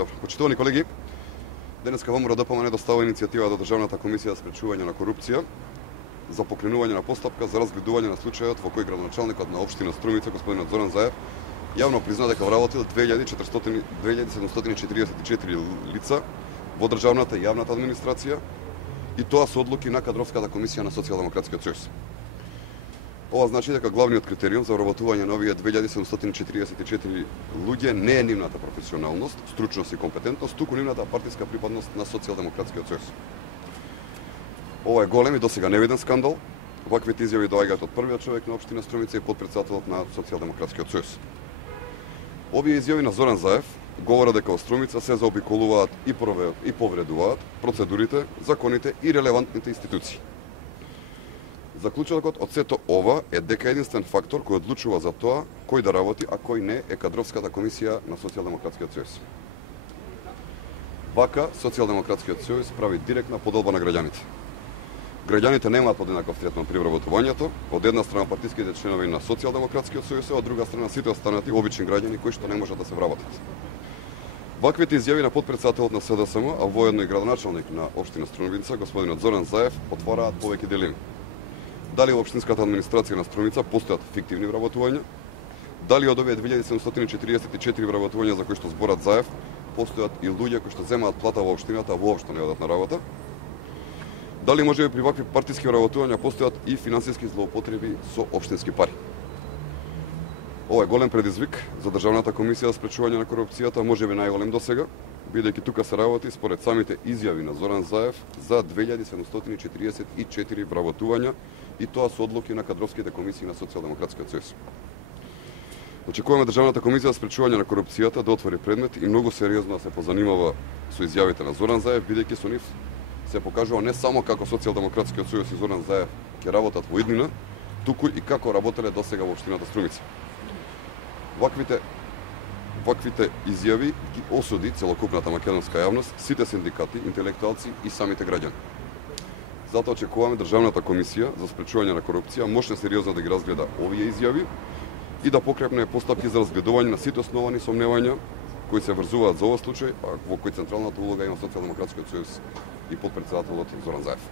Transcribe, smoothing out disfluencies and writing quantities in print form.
Добро, почитувани колеги, денеска ВМРО ДПМН достава иницијатива до Државната комисија за спречување на корупција за покренување на постапка за разгледување на случајот во кој градоначалникот на општина Струмица, господинот Зоран Заев, јавно призна дека вработил 2744 лица во државната и јавната администрација, и тоа со одлуки на кадровската комисија на Социјалдемократскиот сојуз. Ова значи дека главниот критериум за вработување на овие 2744 луѓе не е нивната професионалност, стручност и компетентност, туку нивната партиска припадност на Социјалдемократскиот сојуз. Ова е голем и досега невиден скандал. Ваквите изјави доаѓаат од првиот човек на општина Струмица и потпредседателот на Социјалдемократскиот сојуз. Овие изјави на Зоран Заев говорат дека во Струмица се заобиколуваат и повредуваат процедурите, законите и релевантните институции. Заклучокот од сето ова е дека единствен фактор кој одлучува за тоа кој да работи, а кој не, е кадровската комисија на Социјалдемократскиот сојуз. Вака Социјалдемократскиот сојуз прави директна поделба на граѓаните. Граѓаните немаат подеднаков третман при вработувањето, од една страна партиските членови на Социјалдемократскиот сојуз, од друга страна сите останати обични граѓани кои што не можат да се вработат. Ваквите изјави на потпредседателот на СДСМ, а воедно и градоначалник на општина Струмица, господинот Зоран Заев, отвораат повеќе дилеми. Дали во општинската администрација на Струмица постојат фиктивни вработувања? Дали од овие 2744 вработувања за кои што зборат Заев, постојат и луѓе кои што земаат плата во општината, а воопшто не одат на работа? Дали можеби при вакви партиски вработувања постојат и финансиски злоупотреби со општински пари? Ова е голем предизвик за Државната комисија за спречување на корупцијата, можеби најголем досега, бидејќи тука се работи според самите изјави на Зоран Заев за 2744 вработувања, и тоа со одлуки на кадровските комисии на Социјалдемократскиот сојуз. Очекуваме Државната комисија за спречување на корупцијата да отвори предмет и многу сериозно да се позанимава со изјавите на Зоран Заев, бидејќи со нив се покажува не само како Социјалдемократскиот сојуз и Зоран Заев ќе работат во иднина, туку и како работеле досега во општината Струмица. Ваквите изјави ги осуди целокупната македонска јавност, сите синдикати, интелектуалци и самите граѓани. Затоа очекуваме Државната комисија за спречување на корупција мощно сериозно да ги разгледа овие изјави и да покрепне постапки за разгледување на сите основани сомневања кои се врзуваат за овој случај, а во кој централната улога има Социјалдемократскиот сојуз и потпредседателот Зоран Заев.